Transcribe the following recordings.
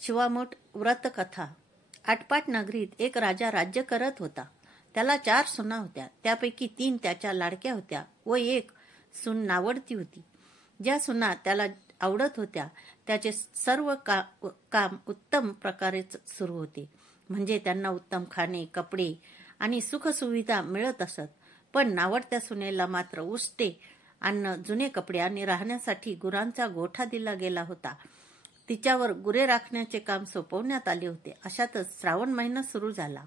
शिवामठ व्रतकथा. आटपाट नगरीत एक राजा राज्य करत होता. त्याला 4 सुना होत्या. त्यापैकी 3 त्याच्या लाडक्या होत्या व एक सून नावडती होती. ज्या सुना त्याला आवडत होत्या त्याचे सर्व काम उत्तम प्रकारे सुरू होते. म्हणजे त्यांना उत्तम खाणे, कपडे आणि सुखसुविधा मिळत असत. पण नावडत्या सुनेला मात्र उष्टे अन्न, जुने कपडे आणि राहण्यासाठी गुरांचा गोठा दिला गेला होता. तिच्यावर गुरे राखण्याचे काम सोपवण्यात आले होते. अशातच श्रावण महिना सुरू झाला.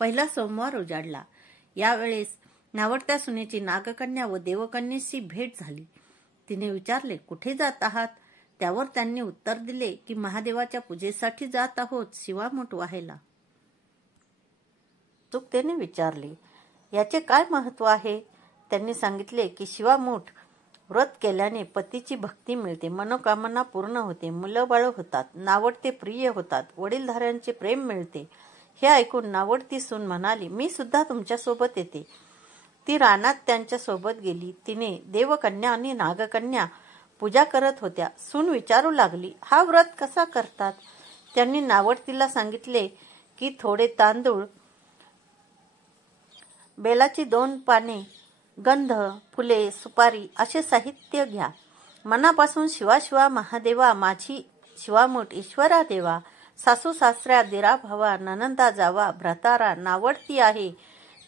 पहिला सोमवार उजाडला. यावेळेस नावडत्या सुनेची नागकन्या व देवकन्येशी भेट झाली. तिने विचारले, कुठे जात आहात? त्यावर त्यांनी उत्तर दिले की महादेवाच्या पूजेसाठी जात आहोत, शिवामठ व्हायला. उत्सुकतेने विचारले, याचे काय महत्व आहे? त्यांनी सांगितले की शिवामठ व्रत केल्याने पतीची भक्ती मिळते, मनोकामना पूर्ण होते, मुलंबाळ होतात, नावडते प्रिय होतात, वडीलधाऱ्यांचे प्रेम मिळते. हे ऐकून नावडती सून म्हणाली, मी सुद्धा तुमच्यासोबत येते. ती रानात त्यांच्या सोबत गेली. तिने देवकन्या आणि नागकन्या पूजा करत होत्या. सून विचारू लागली, हा व्रत कसा करतात? त्यांनी नावडतीला सांगितले की थोडे तांदूळ, बेलाची 2 पाने, गंध, फुले, सुपारी असे साहित्य घ्या. मनापासून शिवा शिवा महादेवा, माझी शिवामठ ईश्वरा देवा, सासू सासऱ्या, दिरा भावा, ननंदा जावा, भ्रातारा, नावडती आहे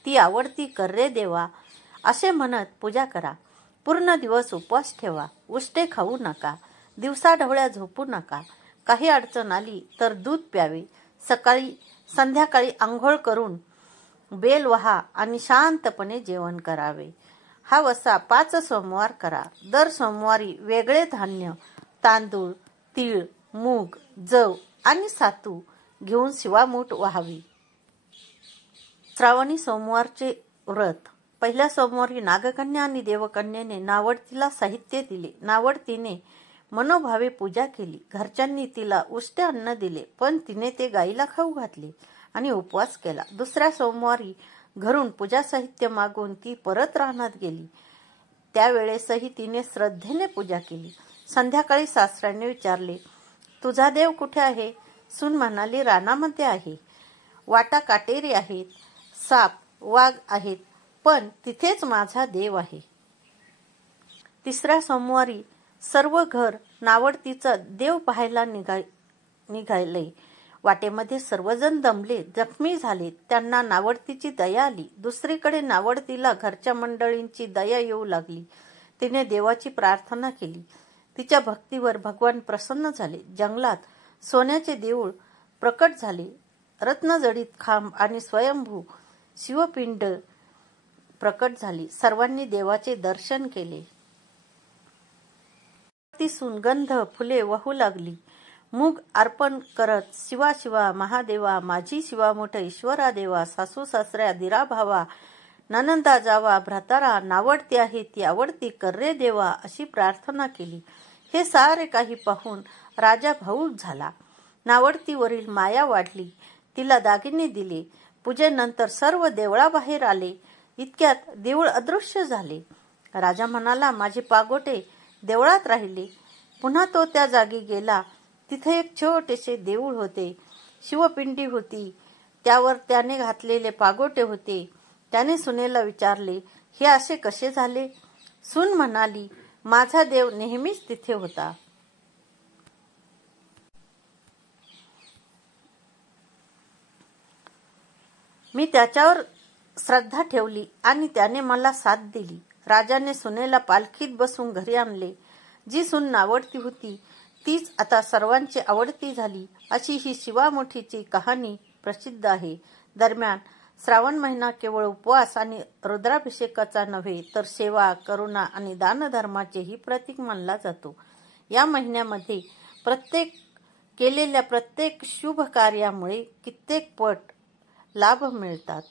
ती आवडती कर रे देवा असे म्हणत पूजा करा. पूर्ण दिवस उपवास ठेवा. उष्टे खाऊ नका. दिवसा ढवळ्या झोपू नका. काही अडचण आली तर दूध प्यावे. संध्याकाळी आंघोळ करून बेल वहा आणि शांतपणे जेवण करावे. हा वसा 5 सोमवार करा. दर सोमवारी वेगळे धान्य, तांदूळ, तीळ, मूग, जव आणि सातू घेऊन शिवामठ व्हावी. श्रावणी सोमवारचे व्रत. पहिल्या सोमवारी नागकन्या आणि देवकन्याने नावडतीला साहित्य दिले. नावडतीने मनोभावे पूजा केली. घरच्यांनी तिला उष्टे अन्न दिले, पण तिने ते गाईला खाऊ घातले आणि उपवास केला. दुसऱ्या सोमवारी घरून पूजा साहित्य मागून ती परत रानात गेली. त्यावेळेसही तिने श्रद्धेने पूजा केली. संध्याकाळी सासऱ्याने विचारले, तुझा देव कुठे आहे? सून म्हणाली, रानामध्ये आहे. वाटा काटेरी आहेत, साप, वाघ आहेत, पण तिथेच माझा देव आहे. तिसऱ्या सोमवारी सर्व घर नावडतीचा देव पाहायला निघाले. वाटेमध्ये सर्वजण दमले, जखमी झाले. त्यांना नावडतीची दया आली. दुसरीकडे नावडतीला घरच्या मंडळींची दया येऊ लागली. तिने देवाची प्रार्थना केली. तिच्या भक्तीवर भगवान प्रसन्न झाले. जंगलात सोन्याचे देऊळ प्रकट झाले. रत्नजडित खांब आणि स्वयंभू शिवपिंड प्रकट झाली. सर्वांनी देवाचे दर्शन केले. ती सुगंध फुले वाहू लागली. मूग अर्पण करत, शिवा शिवा महादेवा, माझी शिवामठ ईश्वरा देवा, सासू सासऱ्या, दिरा भावा, ननंदा जावा, भ्रातारा, नावडती आहे ती आवडती कर रे देवा अशी प्रार्थना केली. हे सारे काही पाहून राजा भावुक झाला. नावडतीवरील माया वाढली. तिला दागिने दिले. पूजेनंतर सर्व देवळाबाहेर आले. इतक्यात देऊळ अदृश्य झाले. राजा म्हणाला, माझे पागोटे देवळात राहिले. पुन्हा तो त्या जागी गेला. तिथे एक छोटेसे देऊळ होते. शिवपिंडी होती. त्यावर त्याने घातलेले पागोटे होते. त्याने सुनेला विचारले, हे असे कसे झाले? सून म्हणाली, माझा देव नेहमीच तिथे होता. मी त्याच्यावर श्रद्धा ठेवली आणि त्याने मला साथ दिली. राजाने सुनेला पालखीत बसून घरी आणले. जी सून नावडती होती तीच आता सर्वांची आवडती झाली. अशी ही शिवामठीची कहाणी प्रसिद्ध आहे. दरम्यान श्रावण महिना केवळ उपवास आणि रुद्राभिषेकाचा नव्हे तर सेवा, करुणा आणि दानधर्माचेही प्रतीक मानला जातो. या महिन्यामध्ये केलेल्या प्रत्येक शुभ कार्यामुळे कित्येक पट लाभ मिळतात.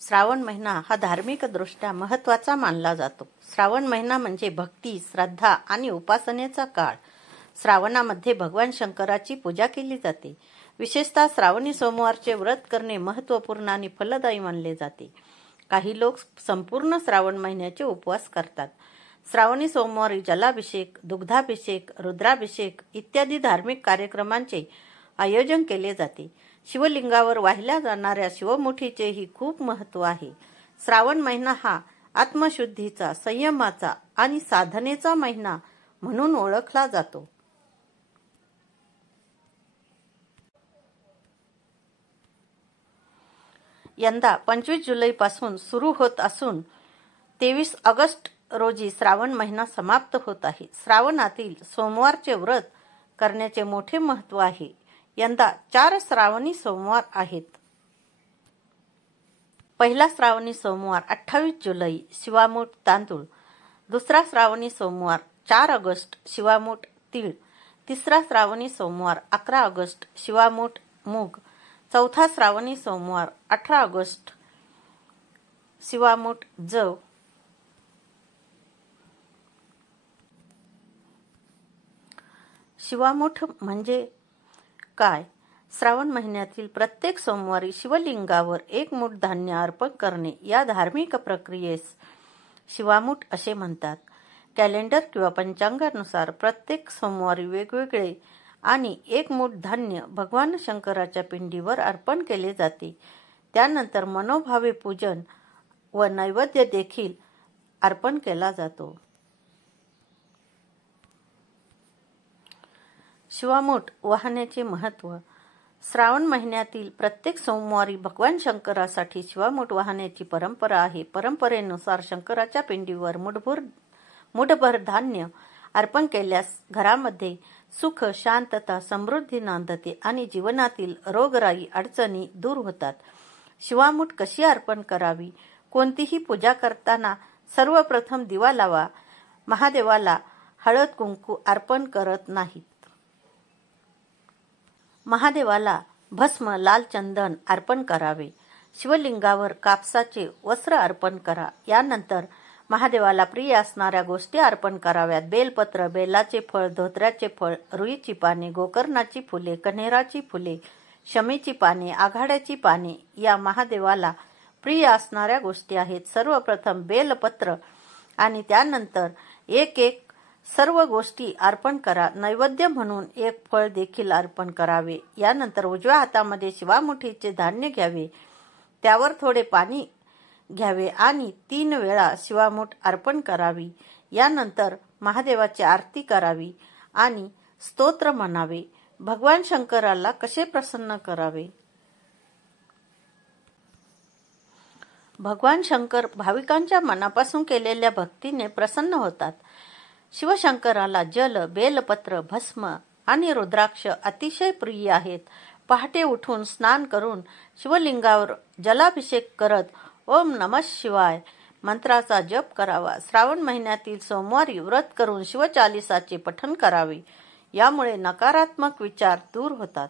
श्रावण महिना हा धार्मिक दृष्ट्या महत्त्वाचा मानला जातो. श्रावण महिना म्हणजे भक्ती, श्रद्धा आणि उपासनेचा काळ. श्रावणामध्ये भगवान शंकराची पूजा केली जाते. विशेषतः श्रावणी सोमवारचे व्रत करणे महत्त्वपूर्ण आणि फलदायी मानले जाते. काही लोक संपूर्ण श्रावण महिन्याचे उपवास करतात, श्रावणी सोमवारी जलाभिषेक, दुग्धाभिषेक, रुद्राभिषेक इत्यादी धार्मिक कार्यक्रमांचे आयोजन केले जाते. शिवलिंगावर वाहिल्या जाणाऱ्या शिवमुठीचेही खूप महत्त्व आहे. श्रावण महिना हा आत्मशुद्धीचा, संयमाचा आणि साधनेचा महिना म्हणून ओळखला जातो. यंदा 25 जुलैपासून सुरू होत असून 23 ऑगस्ट रोजी श्रावण महिना समाप्त होत आहे. श्रावणातील सोमवारचे व्रत करण्याचे मोठे महत्त्व आहे. यंदा 4 श्रावणी सोमवार आहेत. पहिला श्रावणी सोमवार 28 जुलै शिवामूठ तांदूळ, दुसरा श्रावणी सोमवार 4 ऑगस्ट शिवामूठ तीळ, तिसरा श्रावणी सोमवार 11 ऑगस्ट शिवामूठ मूग, चौथा श्रावणी सोमवार 18 ऑगस्ट शिवामूठ जव. शिवामूठ म्हणजे काय? श्रावण महिन्यातील प्रत्येक सोमवारी शिवलिंगावर 1 मूठ धान्य अर्पण करणे या धार्मिक प्रक्रियेस शिवामूठ असे म्हणतात. कॅलेंडर किंवा पंचांगानुसार प्रत्येक सोमवारी वेगवेगळे आणि 1 मूठ धान्य भगवान शंकराच्या पिंडीवर अर्पण केले जाते. त्यानंतर मनोभावे पूजन व नैवेद्य देखील अर्पण केला जातो. शिवामूठ वाहण्याचे महत्त्व. श्रावण महिन्यातील प्रत्येक सोमवारी भगवान शंकरासाठी शिवामूठ वाहण्याची परंपरा आहे. परंपरेनुसार शंकराच्या पिंडीवर मुठभर धान्य अर्पण केल्यास घरामध्ये सुख, शांतता, समृद्धी नांदते आणि जीवनातील रोगराई अडचणी दूर होतात. शिवामूठ कशी अर्पण करावी? कोणतीही पूजा करताना सर्वप्रथम दिवा लावा. महादेवाला हळद कुंकू अर्पण करत नाहीत. महादेवाला भस्म, लाल चंदन अर्पण करावे. शिवलिंगावर कापसाचे वस्त्र अर्पण करा. यानंतर महादेवाला प्रिय असणाऱ्या गोष्टी अर्पण कराव्यात. बेलपत्र, बेलाचे फळ, धोत्र्याचे फळ, रुईची पाने, गोकर्णाची फुले, कण्हेराची फुले, शमीची पाने, आघाड्याची पाने या महादेवाला प्रिय असणाऱ्या गोष्टी आहेत. सर्वप्रथम बेलपत्र आणि त्यानंतर एक सर्व गोष्टी अर्पण करा. नैवेद्य म्हणून 1 फळ देखील अर्पण करावे. यानंतर उजव्या हातामध्ये शिवामुठीचे धान्य घ्यावे. त्यावर थोडे पाणी घ्यावे आणि 3 वेळा शिवामूठ अर्पण करावी. यानंतर महादेवाची आरती करावी आणि स्तोत्र म्हणावे. भगवान शंकराला कसे प्रसन्न करावे? भगवान शंकर भाविकांच्या मनापासून केलेल्या भक्तीने प्रसन्न होतात. शिवशंकराला जल, बेलपत्र, भस्म आणि रुद्राक्ष अतिशय प्रिय आहेत. पहाटे उठून स्नान करून शिवलिंगावर जलाभिषेक करत ओम नमः शिवाय मंत्राचा जप करावा. श्रावण महिन्यातील सोमवारी व्रत करून शिवचालिसाचे पठण करावे. यामुळे नकारात्मक विचार दूर होतात.